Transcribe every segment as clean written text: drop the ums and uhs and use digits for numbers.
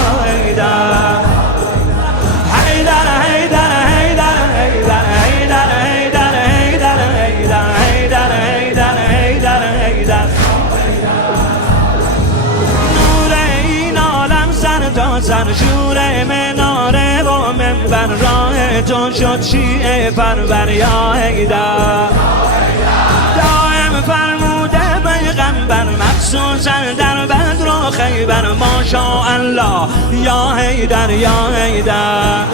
یا حیدر حیدر حیدر حیدر حیدر حیدر حیدر حیدر حیدر حیدر حیدر حیدر حیدر نور این عالم سر تا سر شور مناره و منبر راه تو شد شیعه پرور یا حیدر دائم فرموده پیغمبر مخصوصا در بدر و خیبر ماشاءالله یا حیدر یا حیدر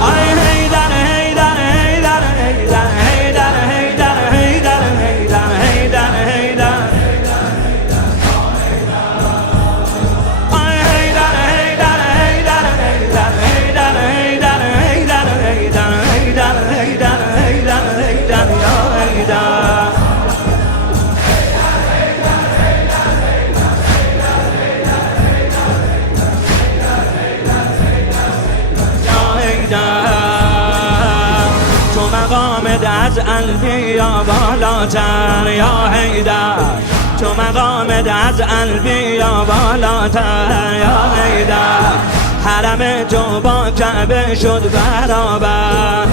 آی حیدر حیدر حیدر حیدر حیدر حیدر حیدر حیدر حیدر حیدر آی حیدر حیدر حیدر حیدر حیدر حیدر حیدر حیدر حیدر حیدر حیدر حیدر یا حیدر تو مقامت از انبیا بالاتر یا حیدر تو مقامت از انبیا بالاتر یا حیدر حرم تو با کعبه شد برابر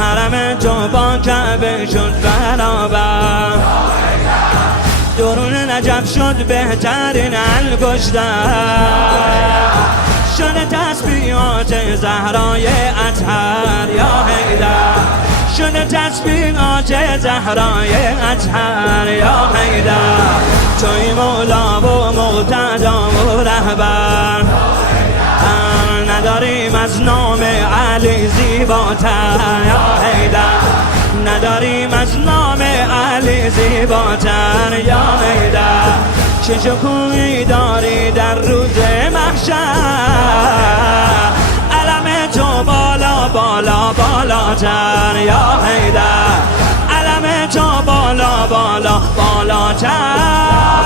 حرم تو با کعبه شد برابر درون نجف شد بهترین انگشتر شد تسبیحات زهرای اطهر یا حیدر شد تسبیحات زهرای اطهر یا حیدر توی مولا و مقتدا و رهبر نداریم از نام علی زیباتر یا حیدر نداریم از نام علی زیباتر یا حیدر چه شکوهی داری در روز محشر علم تو بالا بالا بالاتر یا حیدر علم تو بالا بالا بالاتر